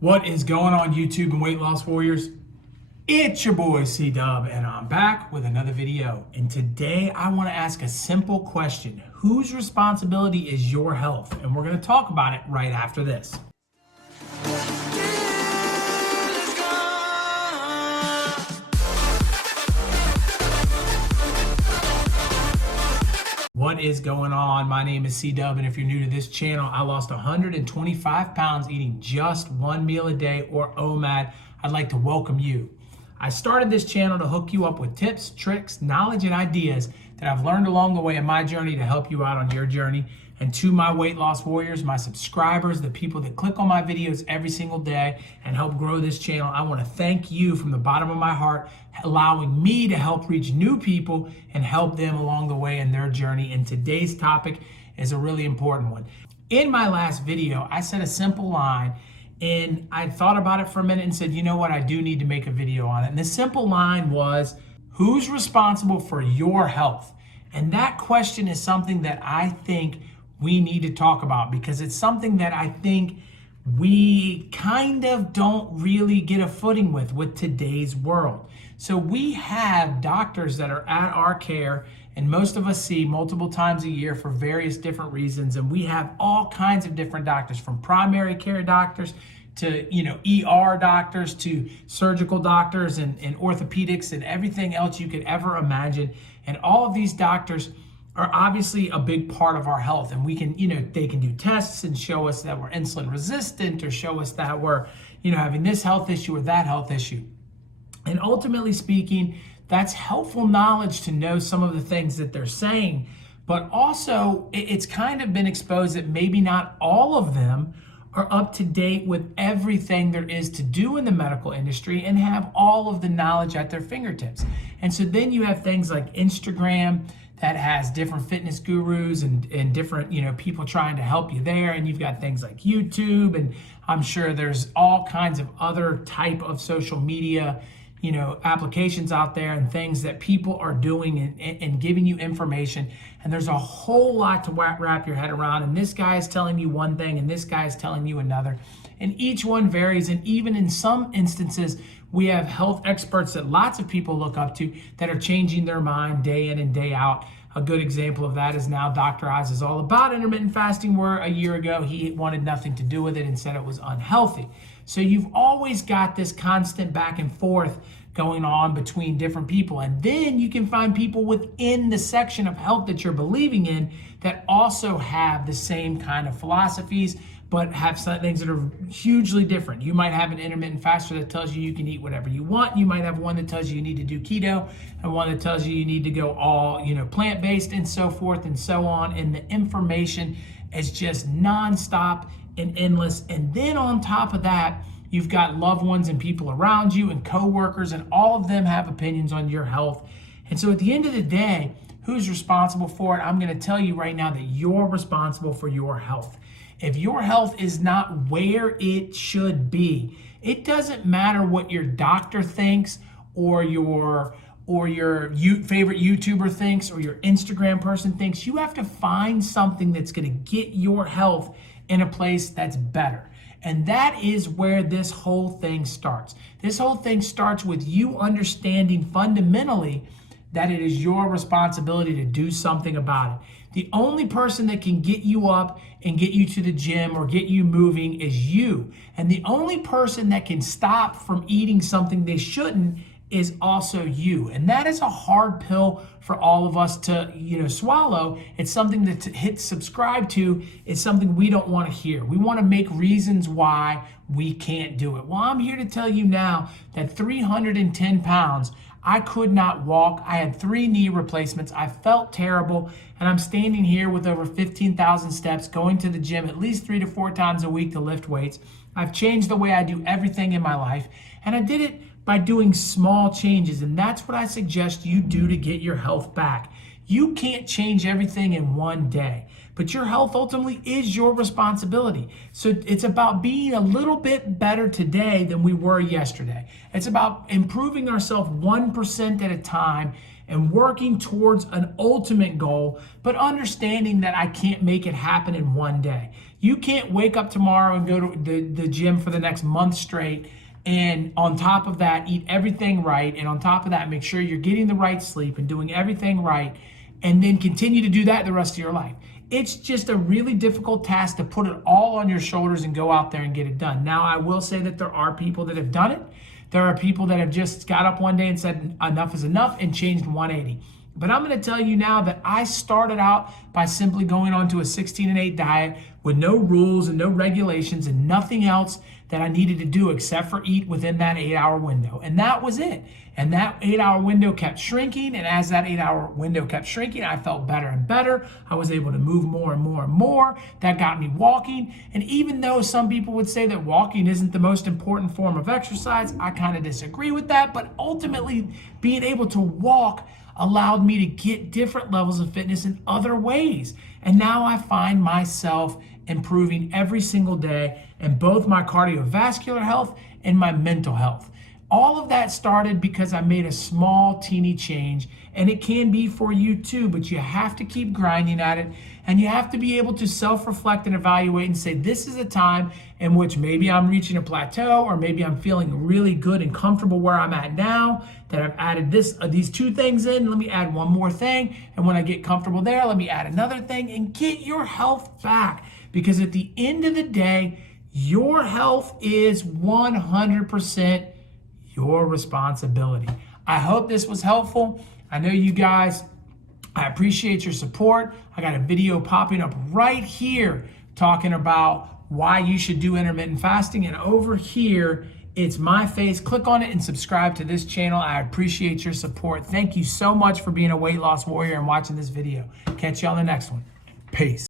What is going on YouTube and Weight Loss Warriors? It's your boy C-Dub and I'm back with another video. And today I want to ask a simple question. Whose responsibility is your health? And we're going to talk about it right after this. What is going on? My name is C-Dub, and if you're new to this channel, I lost 125 pounds eating just one meal a day, or OMAD. I'd like to welcome you. I started this channel to hook you up with tips, tricks, knowledge, and ideas that I've learned along the way in my journey to help you out on your journey. And to my weight loss warriors, my subscribers, the people that click on my videos every single day and help grow this channel, I want to thank you from the bottom of my heart, allowing me to help reach new people and help them along the way in their journey. And today's topic is a really important one. In my last video, I said a simple line, and I thought about it for a minute and said, you know what, I do need to make a video on it. And the simple line was, who's responsible for your health? And that question is something that I think we need to talk about, because it's something that I think we kind of don't really get a footing with today's world. So we have doctors that are at our care, and most of us see multiple times a year for various different reasons. And we have all kinds of different doctors, from primary care doctors to ER doctors to surgical doctors and orthopedics and everything else you could ever imagine. And all of these doctors are obviously a big part of our health, and we can, they can do tests and show us that we're insulin resistant, or show us that we're, having this health issue or that health issue. And ultimately speaking, that's helpful knowledge to know some of the things that they're saying, but also it's kind of been exposed that maybe not all of them are up to date with everything there is to do in the medical industry and have all of the knowledge at their fingertips. And so then you have things like Instagram that has different fitness gurus and different, people trying to help you there. And you've got things like YouTube, and I'm sure there's all kinds of other type of social media, applications out there and things that people are doing and giving you information. And there's a whole lot to wrap your head around. And this guy is telling you one thing and this guy is telling you another. And each one varies. And even in some instances, we have health experts that lots of people look up to that are changing their mind day in and day out. A good example of that is now Dr. Oz is all about intermittent fasting, where a year ago he wanted nothing to do with it and said it was unhealthy. So you've always got this constant back and forth going on between different people. And then you can find people within the section of health that you're believing in that also have the same kind of philosophies, but have some things that are hugely different. You might have an intermittent faster that tells you can eat whatever you want. You might have one that tells you need to do keto, and one that tells you need to go all, plant-based, and so forth and so on. And the information is just nonstop and endless. And then on top of that, you've got loved ones and people around you and coworkers, and all of them have opinions on your health. And so at the end of the day, who's responsible for it? I'm going to tell you right now that you're responsible for your health. If your health is not where it should be, it doesn't matter what your doctor thinks, or your favorite YouTuber thinks, or your Instagram person thinks. You have to find something that's going to get your health in a place that's better. And that is where this whole thing starts. This whole thing starts with you understanding fundamentally that it is your responsibility to do something about it. The only person that can get you up and get you to the gym or get you moving is you. And the only person that can stop from eating something they shouldn't is also you. And that is a hard pill for all of us to, swallow. It's something that to hit subscribe to is something we don't want to hear. We want to make reasons why we can't do it. Well, I'm here to tell you now that 310 pounds, I could not walk. I had 3 knee replacements. I felt terrible. And I'm standing here with over 15,000 steps, going to the gym at least 3 to 4 times a week to lift weights. I've changed the way I do everything in my life. And I did it by doing small changes. And that's what I suggest you do to get your health back. You can't change everything in one day, but your health ultimately is your responsibility. So it's about being a little bit better today than we were yesterday. It's about improving ourselves 1% at a time and working towards an ultimate goal, but understanding that I can't make it happen in one day. You can't wake up tomorrow and go to the gym for the next month straight, and on top of that, eat everything right, and on top of that, make sure you're getting the right sleep and doing everything right, and then continue to do that the rest of your life. It's just a really difficult task to put it all on your shoulders and go out there and get it done. Now, I will say that there are people that have done it. There are people that have just got up one day and said enough is enough and changed 180. But I'm going to tell you now that I started out by simply going on to a 16-8 diet with no rules and no regulations and nothing else that I needed to do except for eat within that 8-hour window. And that was it. And that 8-hour window kept shrinking. And as that 8-hour window kept shrinking, I felt better and better. I was able to move more and more and more. That got me walking. And even though some people would say that walking isn't the most important form of exercise, I kind of disagree with that. But ultimately, being able to walk allowed me to get different levels of fitness in other ways. And now I find myself improving every single day in both my cardiovascular health and my mental health. All of that started because I made a small, teeny change, and it can be for you too, but you have to keep grinding at it, and you have to be able to self-reflect and evaluate and say, this is a time in which maybe I'm reaching a plateau, or maybe I'm feeling really good and comfortable where I'm at now, that I've added these 2 things in, let me add one more thing, and when I get comfortable there, let me add another thing, and get your health back. Because at the end of the day, your health is 100% your responsibility. I hope this was helpful. I know you guys, I appreciate your support. I got a video popping up right here talking about why you should do intermittent fasting. And over here, it's my face. Click on it and subscribe to this channel. I appreciate your support. Thank you so much for being a weight loss warrior and watching this video. Catch you on the next one. Peace.